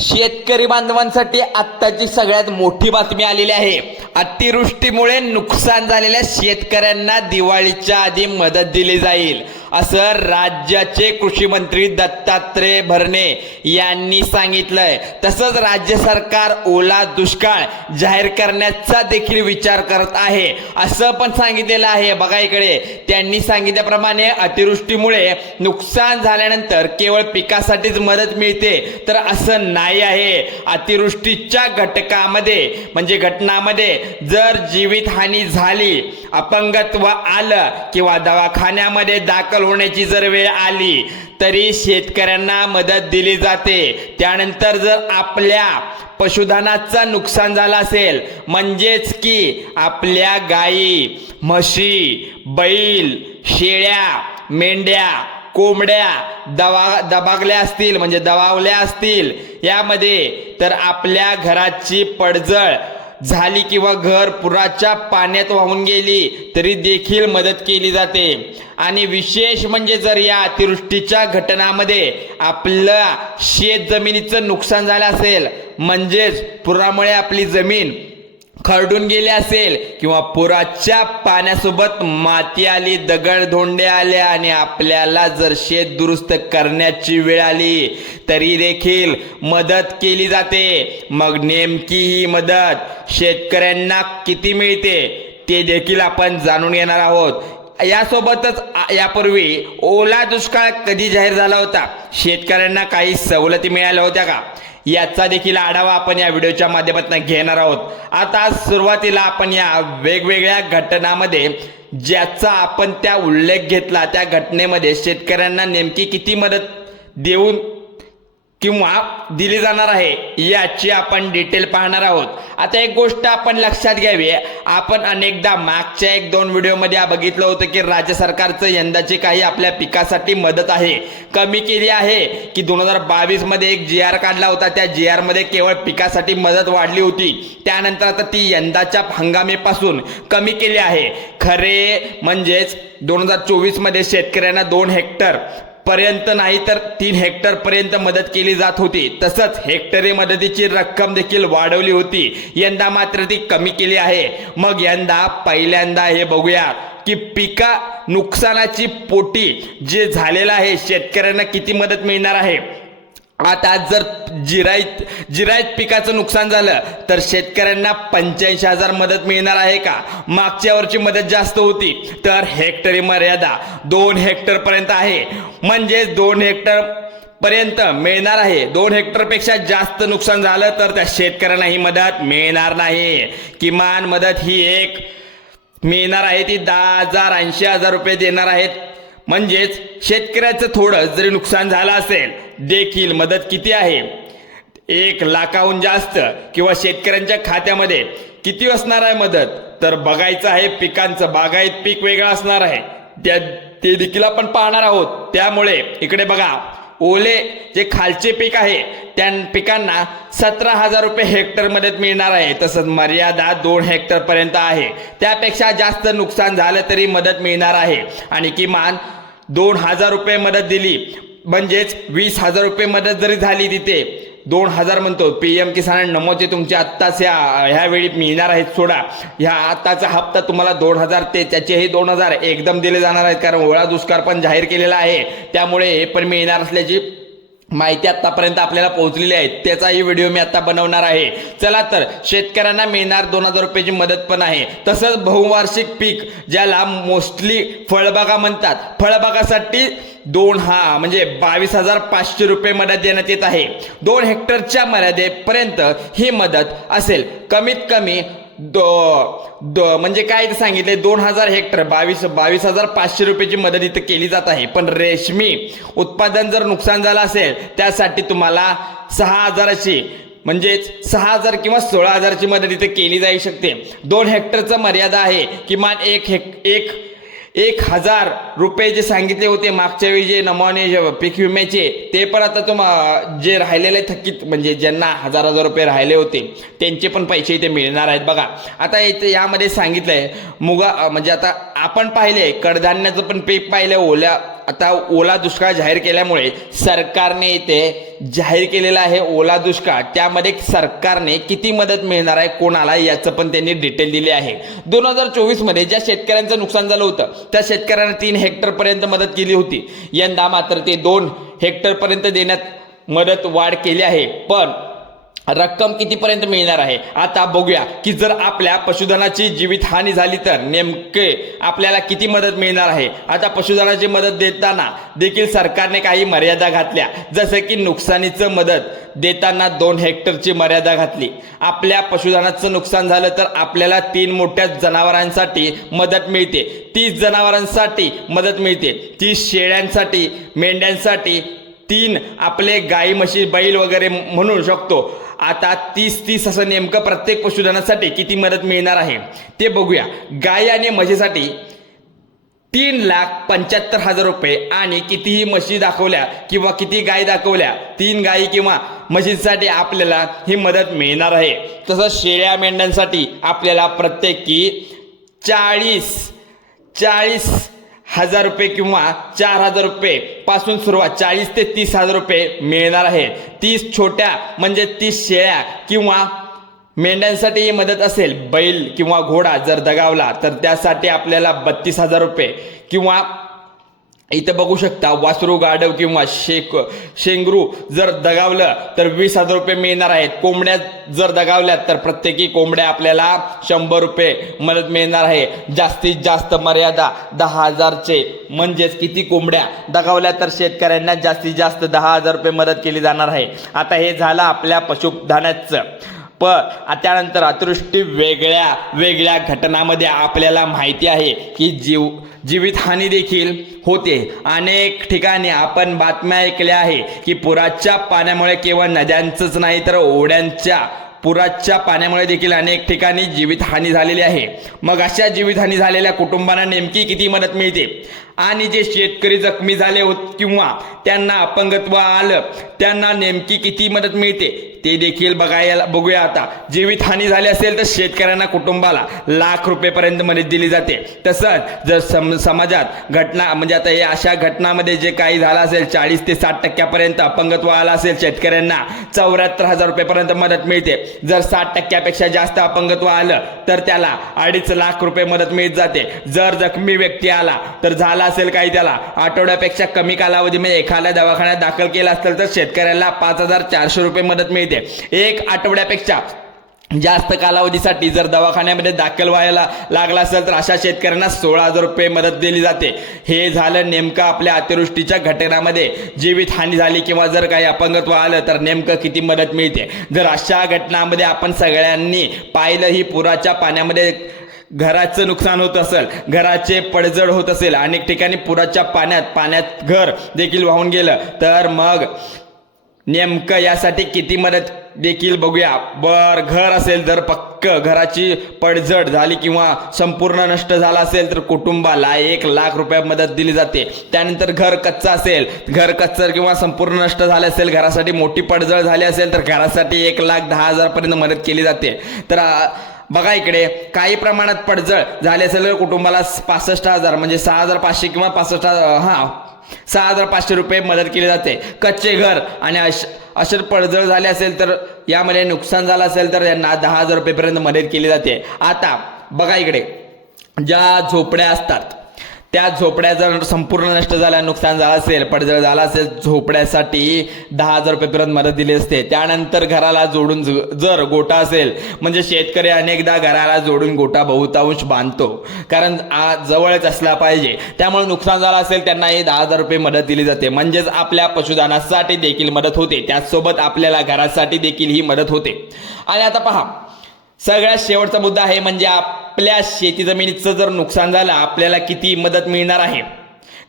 शेतकरी बांधवांसाठी आत्ताची सगळ्यात मोठी बातमी आलेली आहे. अतिवृष्टीमुळे नुकसान झालेल्या शेतकऱ्यांना दिवाळीच्या आधी मदत दिली जाईल. असं राज्याचे कृषी मंत्री दत्तात्रय भरणे यांनी सांगितलंय. तसंच राज्य सरकार ओला दुष्काळ जाहीर करण्याचा देखील विचार करत आहे. असं पण सांगितलेलं आहे. बघा इकडे. त्यांनी सांगितल्याप्रमाणे अतिवृष्टीमुळे नुकसान झाल्यानंतर केवळ पिकासाठीच मदत मिळते. तर असं नाही आहे. अतिवृष्टीच्या घटकामध्ये म्हणजे घटनामध्ये जर जीवितहानी झाली अपंगत्व आलं किंवा दवाखान्यामध्ये दाखल होण्याची जर वेळ आली तरी शेतकऱ्यांना मदत दिली जाते. त्यानंतर जर आपल्या पशुधनाचं नुकसान झालं असेल म्हणजेच की आपल्या गाई म्हशी बैल शेळ्या मेंढ्या कोंबड्या दवा दबागल्या असतील म्हणजे दबावल्या असतील यामध्ये तर आपल्या घराची पडझड झाली किंवा घर पुराच्या पाण्यात वाहून गेली तरी देखील मदत केली जाते. आणि विशेष म्हणजे जर या अतिवृष्टीच्या घटनामध्ये आपलं शेत जमिनीचं नुकसान झालं असेल म्हणजेच पुरामुळे आपली जमीन खरडून गेले असेल किंवा पुराच्या पाण्यासोबत माती आली दगड धोंडे आले आणि आपल्याला जर शेत दुरुस्त करण्याची वेळ आली तरी देखील मदत केली जाते. मग नेमकी ही मदत शेतकऱ्यांना किती मिळते ते देखील आपण जाणून घेणार आहोत. यासोबतच यापूर्वी ओला दुष्काळ कधी जाहीर झाला होता? शेतकऱ्यांना काही सवलती मिळाल्या होत्या का? याचा देखील आढावा आपण या व्हिडिओच्या माध्यमातून घेणार आहोत. आता सुरुवातीला आपण या वेगवेगळ्या घटनामध्ये ज्याचा आपण त्या उल्लेख घेतला त्या घटनेमध्ये शेतकऱ्यांना नेमकी किती मदत देऊन किंवा दिली जाणार आहे याची आपण डिटेल पाहणार आहोत. आता एक गोष्ट आपण लक्षात घ्यावी. आपण अनेकदा मागच्या एक दोन व्हिडिओमध्ये बघितलं होतं की राज्य सरकारचं यंदाची काही आपल्या पिकासाठी मदत आहे. कमी केली आहे की दोन हजार बावीसमध्ये एक जी आर काढला होता. त्या जी आरमध्ये केवळ पिकासाठी मदत वाढली होती. त्यानंतर आता ती यंदाच्या हंगामीपासून कमी केली आहे. खरे म्हणजेच दोन हजार चोवीसमध्ये शेतकऱ्यांना दोन हेक्टर पर्यंत नाही तर तीन हेक्टर पर्यंत मदत केली जात होती. तसंच हेक्टरी मदतीची रक्कम देखील वाढवली होती. यंदा मात्र ती कमी केली आहे. मग यंदा पहिल्यांदा हे बघूया की पिका नुकसानाची पोटी जे झालेलं आहे शेतकऱ्यांना किती मदत मिळणार आहे? आता आज जर जिरायत जिरायत पिकाचं नुकसान झालं तर शेतकऱ्यांना पंच्याऐंशी हजार मदत मिळणार आहे का? मागच्या वर्षी मदत जास्त होती तर हेक्टरी मर्यादा दोन हेक्टर पर्यंत आहे. म्हणजेच दोन हेक्टर पर्यंत मिळणार आहे. दोन हेक्टरपेक्षा जास्त नुकसान झालं तर त्या शेतकऱ्यांना ही मदत मिळणार नाही. किमान मदत ही एक मिळणार आहे ती दहा हजार ऐंशी हजार रुपये देणार आहेत. म्हणजेच शेतकऱ्याचं थोडं जरी नुकसान झालं असेल देखील मदत किती आहे? एक लाखाहून जास्त किंवा शेतकऱ्यांच्या खात्यामध्ये किती असणार आहे मदत? तर बघायचं आहे पिकांचं बागायत पीक वेगळं असणार आहे. त्या ते देखील आपण पाहणार आहोत. त्यामुळे इकडे बघा ओले जे खालचे पीक आहे त्या पिकांना सतरा हजार रुपये हेक्टर मदत मिळणार आहे. तसंच मर्यादा दोन हेक्टर पर्यंत आहे. त्यापेक्षा जास्त नुकसान झालं तरी मदत मिळणार आहे. आणि किमान दोन हजार रुपये मदत दिली. म्हणजेच वीस हजार रुपये मदत जरी झाली तिथे दोन हजार म्हणतो पी एम किसान नमोचे तुमचे आत्ताच ह्या ह्यावेळी मिळणार आहेत सोडा. ह्या आत्ताचा हप्ता तुम्हाला दोन हजार ते त्याचेही दोन हजार एकदम दिले जाणार आहेत कारण ओळा दुष्काळ पण जाहीर केलेला आहे. त्यामुळे हे पण मिळणार असल्याची माहिती आतापर्यंत आपल्याला पोहोचलेली आहे. त्याचाही व्हिडिओ मी आता बनवणार आहे. चला तर शेतकऱ्यांना मिळणार दोन हजार रुपयाची मदत पण आहे. तसंच बहुवार्षिक पीक ज्याला मोस्टली फळबागा म्हणतात. फळबागासाठी दोन हा म्हणजे बावीस हजार पाचशे रुपये मदत देण्यात येत आहे. दोन हेक्टरच्या मर्यादेपर्यंत ही मदत असेल. कमीत कमी दो द. म्हणजे काय इथे सांगितले दोन हजार हेक्टर बावीस बावीस हजार पाचशे रुपयाची मदत इथं केली जात आहे. पण रेशमी उत्पादन जर नुकसान झालं असेल त्यासाठी तुम्हाला सहा हजाराची म्हणजेच सहा हजार किंवा सोळा हजारची मदत इथे केली जाऊ शकते. दोन हेक्टरचं मर्यादा आहे किमान एक हेक एक एक हजार रुपये जे सांगितले होते मागच्या वेळी जे नमुने जे पीक विम्याचे ते पण आता तुम जे राहिलेले थकीत म्हणजे ज्यांना हजार हजार रुपये राहिले होते त्यांचे पण पैसे इथे मिळणार आहेत बघा. आता इथे यामध्ये सांगितलंय मुगा म्हणजे आता आपण पाहिले कडधान्याचं पण पीक पाहिलं ओल्या आता ओला दुष्काळ जाहीर केल्यामुळे सरकारने इथे जाहीर केलेला आहे ओला दुष्काळ. त्यामध्ये सरकारने किती मदत मिळणार आहे कोणाला याचं पण त्यांनी डिटेल दिले आहे. दोन हजार चोवीसमध्ये ज्या शेतकऱ्यांचं नुकसान झालं होतं त्या शेतकऱ्यांना तीन हेक्टरपर्यंत मदत केली होती. यंदा मात्र ते दोन हेक्टरपर्यंत देण्यात मदत वाढ केली आहे. पण रक्कम कितीपर्यंत मिळणार आहे? आता बघूया की जर आपल्या पशुधनाची जीवितहानी झाली तर नेमके आपल्याला किती मदत मिळणार आहे? आता पशुधनाची मदत देताना देखील सरकारने काही मर्यादा घातल्या. जसं की नुकसानीचं मदत देताना दोन हेक्टरची मर्यादा घातली. आपल्या पशुधनाचं नुकसान झालं तर आपल्याला तीन मोठ्या जनावरांसाठी मदत मिळते. तीस जनावरांसाठी मदत मिळते. तीस शेळ्यांसाठी मेंढ्यांसाठी तीन आपले गाई म्हशी बैल वगैरे म्हणू शकतो. आता तीस तीस असं नेमकं प्रत्येक पशुधनासाठी किती मदत मिळणार आहे ते बघूया. गाय आणि म्हशीसाठी तीन लाख पंच्याहत्तर हजार रुपये आणि कितीही म्हशी दाखवल्या किंवा किती गाय दाखवल्या तीन गायी किंवा म्हशीसाठी आपल्याला ही मदत मिळणार आहे. तसंच शेळ्या मेंढ्यांसाठी आपल्याला प्रत्येकी चाळीस चाळीस हजार रुपये किंवा चार हजार रुपये पासून सुरुवात चाळीस ते तीस हजार रुपये मिळणार आहे. तीस छोट्या म्हणजे तीस शेळ्या किंवा मेंढ्यांसाठी ही मदत असेल बैल किंवा घोडा जर दगावला तर त्यासाठी आपल्याला बत्तीस हजार रुपये किंवा इथं बघू शकता वासरू गाढव किंवा शेक शेंगरू जर दगावलं तर वीस हजार रुपये मिळणार आहेत. कोंबड्या जर दगावल्यात तर प्रत्येकी कोंबड्या आपल्याला शंभर रुपये मदत मिळणार आहे. जास्तीत जास्त मर्यादा दहा हजारचे. म्हणजेच किती कोंबड्या दगावल्या तर शेतकऱ्यांना जास्तीत जास्त दहा हजार रुपये मदत केली जाणार आहे. आता हे झालं आपल्या पशुधनाचं. प त्यानंतर अतिवृष्टी वेगळ्या वेगळ्या घटनामध्ये आपल्याला माहिती आहे की जीव जीवितहानी देखील होते. अनेक ठिकाणी आपण बातम्या ऐकल्या आहे की पुराच्या पाण्यामुळे केवळ नद्यांचंच नाही तर ओढ्यांच्या पुराच्या पाण्यामुळे देखील अनेक ठिकाणी जीवितहानी झालेली आहे. मग अशा जीवितहानी झालेल्या कुटुंबांना नेमकी किती मदत मिळते? आणि जे शेतकरी जखमी झाले होत किंवा त्यांना अपंगत्व आलं त्यांना नेमकी किती मदत मिळते ते देखील बघायला बघूया आता. जीवितहानी झाली असेल तर शेतकऱ्यांना कुटुंबाला लाख रुपयेपर्यंत मदत दिली जाते. तसंच जर सम समाजात घटना म्हणजे आता हे अशा घटनामध्ये जे काही झालं असेल चाळीस ते साठ टक्क्यापर्यंत अपंगत्व आलं असेल शेतकऱ्यांना चौऱ्याहत्तर हजार रुपयेपर्यंत मदत मिळते. जर साठ टक्क्यापेक्षा जास्त अपंगत्व आलं तर त्याला अडीच लाख रुपये मदत मिळत जाते. जर जखमी व्यक्ती आला तर झाला असेल काही त्याला. आठवड्यापेक्षा कमी कालावधीमध्ये एखाद्या दवाखान्यात दाखल केला असेल तर शेतकऱ्याला पाच हजार चारशे रुपये मदत मिळते. एक आठवड्यापेक्षा जास्त कालावधीसाठी जर दवाखान्यामध्ये दाखल व्हायला लागला असेल तर अशा शेतकऱ्यांना सोळा हजार रुपये मदत दिली जाते. हे झालं नेमकं आपल्या अतिवृष्टीच्या घटनामध्ये. जीवितहानी झाली किंवा जर काही अपंगत्व आलं तर नेमकं किती मदत मिळते? जर अशा घटनामध्ये आपण सगळ्यांनी पाहिलं ही पुराच्या पाण्यामध्ये घराचं नुकसान होत असेल घराचे पडझड होत असेल अनेक ठिकाणी पुराच्या पाण्यात पाण्यात घर देखील वाहून गेलं तर मग नेमकं यासाठी किती मदत देखील बघूया. बर घर असेल तर पक्क घराची पडझड झाली किंवा संपूर्ण नष्ट झाला असेल तर कुटुंबाला एक लाख रुपये मदत दिली जाते. त्यानंतर घर कच्चं असेल घर कच्चर किंवा संपूर्ण नष्ट झाले असेल घरासाठी मोठी पडझड झाली असेल तर घरासाठी एक लाख दहा हजारपर्यंत मदत केली जाते. तर बघा इकडे काही प्रमाणात पडझड झाली असेल तर कुटुंबाला पासष्ट हजार म्हणजे सहा हजार पाचशे किंवा पासष्ट हां सहा हजार पाचशे रुपये मदत केली जाते. कच्चे घर आणि अश अशर पडझड झाले असेल तर यामध्ये नुकसान झालं असेल तर यांना दहा हजार रुपयेपर्यंत मदत केली जाते. आता बघा इकडे. ज्या झोपड्या असतात त्या झोपड्या जर संपूर्ण नष्ट झाल्या नुकसान झालं असेल पडझड झाला असेल झोपड्यासाठी दहा हजार रुपयेपर्यंत मदत दिली असते. त्यानंतर घराला जोडून जर गोटा असेल म्हणजे शेतकरी अनेकदा घराला जोडून गोटा बहुतांश बांधतो. कारण आ- जवळच असला पाहिजे. त्यामुळे नुकसान झालं असेल त्यांनाही दहा हजार रुपये मदत दिली जाते. म्हणजेच आपल्या पशुधनासाठी देखील मदत होते. त्याचसोबत आपल्याला घरासाठी देखील ही मदत होते. आणि आता पहा सगळ्यात शेवटचा मुद्दा आहे म्हणजे आपल्या शेती जमिनीचं जर नुकसान झालं आपल्याला किती मदत मिळणार आहे?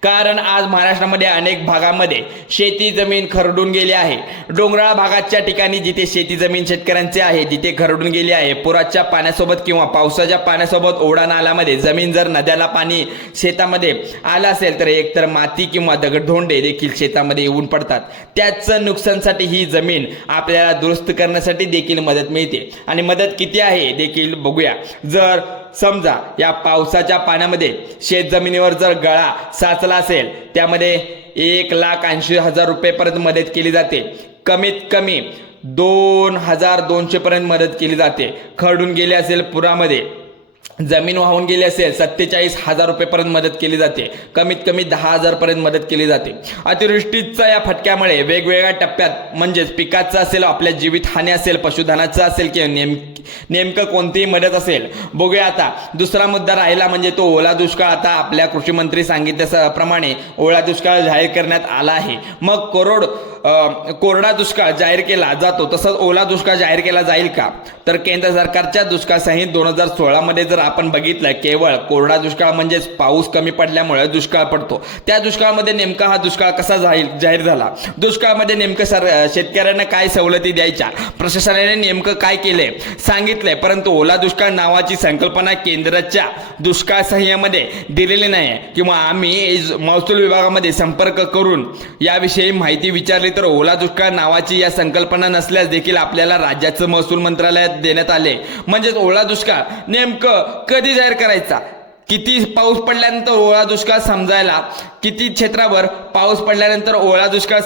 कारण आज महाराष्ट्रामध्ये अनेक भागामध्ये शेती जमीन खरडून गेली आहे. डोंगराळ भागाच्या ठिकाणी जिथे शेती जमीन शेतकऱ्यांचे आहे जिथे खरडून गेली आहे. पुराच्या पाण्यासोबत किंवा पावसाच्या पाण्यासोबत ओढा नाल्यामध्ये जमीन जर नद्याला पाणी शेतामध्ये आलं असेल तर एकतर माती किंवा दगडधोंडे देखील शेतामध्ये येऊन पडतात. त्याचं नुकसानसाठी ही जमीन आपल्याला दुरुस्त करण्यासाठी देखील मदत मिळते. आणि मदत किती आहे देखील बघूया. जर समजा या पावसाच्या पाण्यामध्ये शेत जमिनीवर जर गळा साचला असेल त्यामध्ये एक लाख ऐंशी हजार रुपयेपर्यंत मदत केली जाते. कमीत कमी दोन हजार दोनशे पर्यंत मदत केली जाते. खरडून गेले असेल पुरामध्ये जमीन वाहून गेली असेल सत्तेचाळीस हजार रुपयेपर्यंत मदत केली जाते. कमीत कमी दहा हजारपर्यंत मदत केली जाते. अतिवृष्टीचा या फटक्यामुळे वेगवेगळ्या टप्प्यात म्हणजेच पिकाचं असेल आपल्या जीवितहानी असेल पशुधनाचं असेल किंवा नेम नेमकं कोणतीही मदत असेल. बघूया आता दुसरा मुद्दा राहिला म्हणजे तो ओला दुष्काळ. आता आपल्या कृषी मंत्री सांगितल्याप्रमाणे ओला दुष्काळ जाहीर करण्यात आला आहे. मग करोड कोरडा दुष्काळ जाहीर केला जातो तसंच ओला दुष्काळ जाहीर केला जाईल का? तर केंद्र सरकारच्या दुष्काळ संहित दोन हजार सोळामध्ये जर आपण बघितलं केवळ कोरडा दुष्काळ म्हणजेच पाऊस कमी पडल्यामुळे दुष्काळ पडतो. त्या दुष्काळामध्ये नेमका हा दुष्काळ कसा जाहीर जाहीर झाला? दुष्काळामध्ये नेमकं सर शेतकऱ्यांना काय सवलती द्यायच्या? प्रशासनाने नेमकं काय केलंय सांगितलंय परंतु ओला दुष्काळ नावाची संकल्पना केंद्राच्या दुष्काळ संहियामध्ये दिलेली नाही किंवा आम्ही महसूल विभागामध्ये संपर्क करून याविषयी माहिती विचारली तर ओला दुष्काळ नावाची या संकल्पना नसल्यास देखील आपल्याला राज्याचं महसूल मंत्रालयात देण्यात आले. म्हणजेच ओला दुष्काळ नेमकं कधी जाहीर करायचा? किती पाऊस पडल्यानंतर ओळा दुष्काळ समजायला? किती क्षेत्रावर पाऊस पडल्यानंतर ओळा दुष्काळ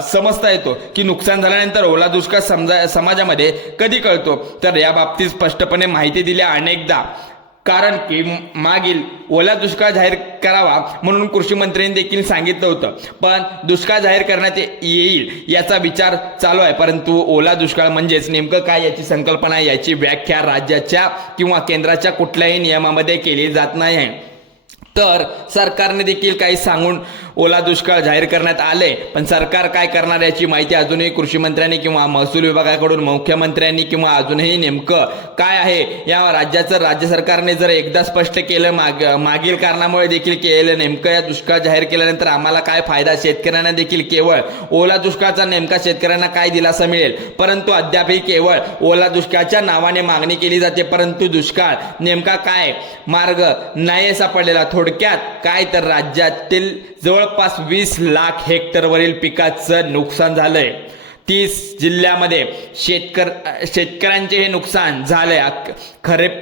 समजता येतो? की नुकसान झाल्यानंतर ओला दुष्काळ समजा समाजामध्ये कधी कळतो? तर या बाबतीत स्पष्टपणे माहिती दिल्या अनेकदा. कारण की मागील ओला दुष्काळ जाहीर करावा म्हणून कृषी मंत्र्यांनी देखील सांगितलं होतं. पण दुष्काळ जाहीर करण्यात येईल याचा विचार चालू आहे. परंतु ओला दुष्काळ म्हणजेच नेमकं काय याची संकल्पना आहे, याची व्याख्या राज्याच्या किंवा केंद्राच्या कुठल्याही नियमामध्ये केली जात नाही. आहे तर सरकारने देखील काही सांगून ओला दुष्काळ जाहीर करण्यात आले पण सरकार काय करणार याची माहिती अजूनही कृषी मंत्र्यांनी किंवा महसूल विभागाकडून मुख्यमंत्र्यांनी किंवा अजूनही नेमकं काय आहे या राज्याचं राज्य सरकारने जर एकदा स्पष्ट केलं माग मागील कारणामुळे देखील केलं नेमकं या दुष्काळ जाहीर केल्यानंतर आम्हाला काय फायदा? शेतकऱ्यांना देखील केवळ ओला दुष्काळचा नेमका शेतकऱ्यांना काय दिलासा मिळेल? परंतु अद्यापही केवळ ओला दुष्काळच्या नावाने मागणी केली जाते परंतु दुष्काळ नेमका काय? मार्ग नाही सापडलेला. थोडक्यात काय? तर राज्यातील जवळ जवळपास वीस लाख हेक्टरवरील पिकाचं नुकसान झालंय. तीस जिल्ह्यामध्ये शेतकर शेतकऱ्यांचे हे नुकसान झालंय. खरीप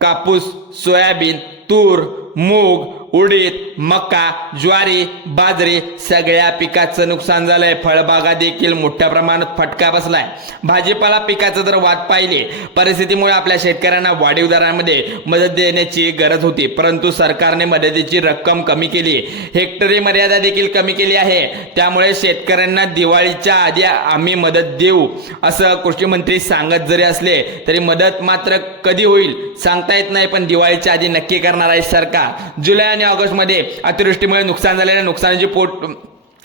कापूस सोयाबीन तूर मूग उडीद मका ज्वारी बाजरी सगळ्या पिकाचं नुकसान झालंय. फळबागा देखील मोठ्या प्रमाणात फटका बसलाय. भाजीपाला पिकाचं जर वाट पाहिले परिस्थितीमुळे आपल्या शेतकऱ्यांना वाढीव दरामध्ये मदत देण्याची गरज होती. परंतु सरकारने मदतीची रक्कम कमी केली. हेक्टरी मर्यादा देखील कमी केली आहे. त्यामुळे शेतकऱ्यांना दिवाळीच्या आधी आम्ही मदत देऊ असं कृषी मंत्री सांगत जरी असले तरी मदत मात्र कधी होईल सांगता येत नाही. पण दिवाळीच्या आधी नक्की करणार आहे सरकार. जुलै आणि ऑगस्टमध्ये अतिवृष्टीमुळे नुकसान झालेल्या नुकसानाची पोट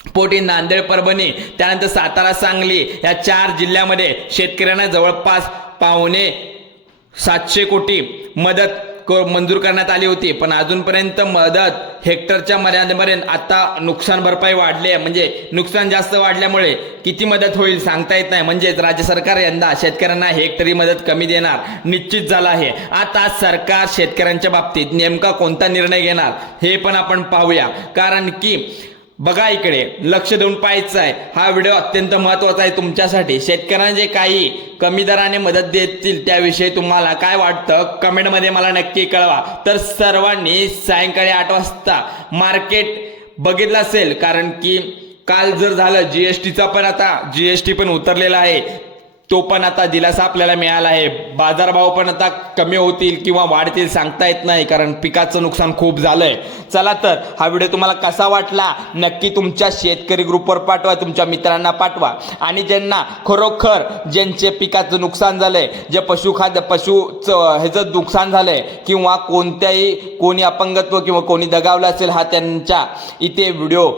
पोटी नांदेड परभणी त्यानंतर सातारा सांगली या चार जिल्ह्यामध्ये शेतकऱ्यांना जवळपास पावणे सातशे कोटी मदत मंजूर करण्यात आली होती पण अजूनपर्यंत मदत हेक्टरच्या मर्यादेपर्यंत आता नुकसान भरपाई वाढली आहे. म्हणजे नुकसान जास्त वाढल्यामुळे किती मदत होईल सांगता येत नाही. म्हणजेच राज्य सरकार यंदा शेतकऱ्यांना हेक्टरी मदत कमी देणार निश्चित झाला आहे. आता सरकार शेतकऱ्यांच्या बाबतीत नेमका कोणता निर्णय घेणार हे पण आपण पाहूया. कारण की बघा इकडे लक्ष देऊन पाहायचं आहे. हा व्हिडिओ अत्यंत महत्त्वाचा आहे तुमच्यासाठी. शेतकऱ्यांना जे काही कमी दराने मदत देतील त्याविषयी तुम्हाला काय वाटतं कमेंटमध्ये मला नक्की कळवा. तर सर्वांनी सायंकाळी आठ वाजता मार्केट बघितलं असेल कारण की काल जर झालं जीएसटीचा पण आता जीएसटी पण उतरलेला आहे. तो पण आता दिलासा आपल्याला मिळाला आहे. बाजारभाव पण आता कमी होतील किंवा वाढतील सांगता येत नाही कारण पिकाचं नुकसान खूप झालंय. चला तर हा व्हिडिओ तुम्हाला कसा वाटला? नक्की तुमच्या शेतकरी ग्रुपवर पाठवा तुमच्या मित्रांना पाठवा. आणि ज्यांना खरोखर ज्यांचे पिकाचं नुकसान झालंय जे पशुखाद्य पशुचं ह्याचं नुकसान झालंय किंवा कोणत्याही कोणी अपंगत्व किंवा कोणी दगावलं असेल हा त्यांच्या इथे व्हिडिओ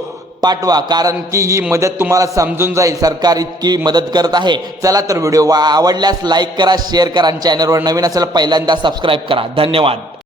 पाठवा कारण की ही मदत तुम्हाला समजून जाईल. सरकार इतकी मदत करत आहे. चला तर व्हिडिओ आवडल्यास लाईक करा शेअर करा आणि चॅनलवर नवीन असेल पहिल्यांदा सबस्क्राईब करा. धन्यवाद.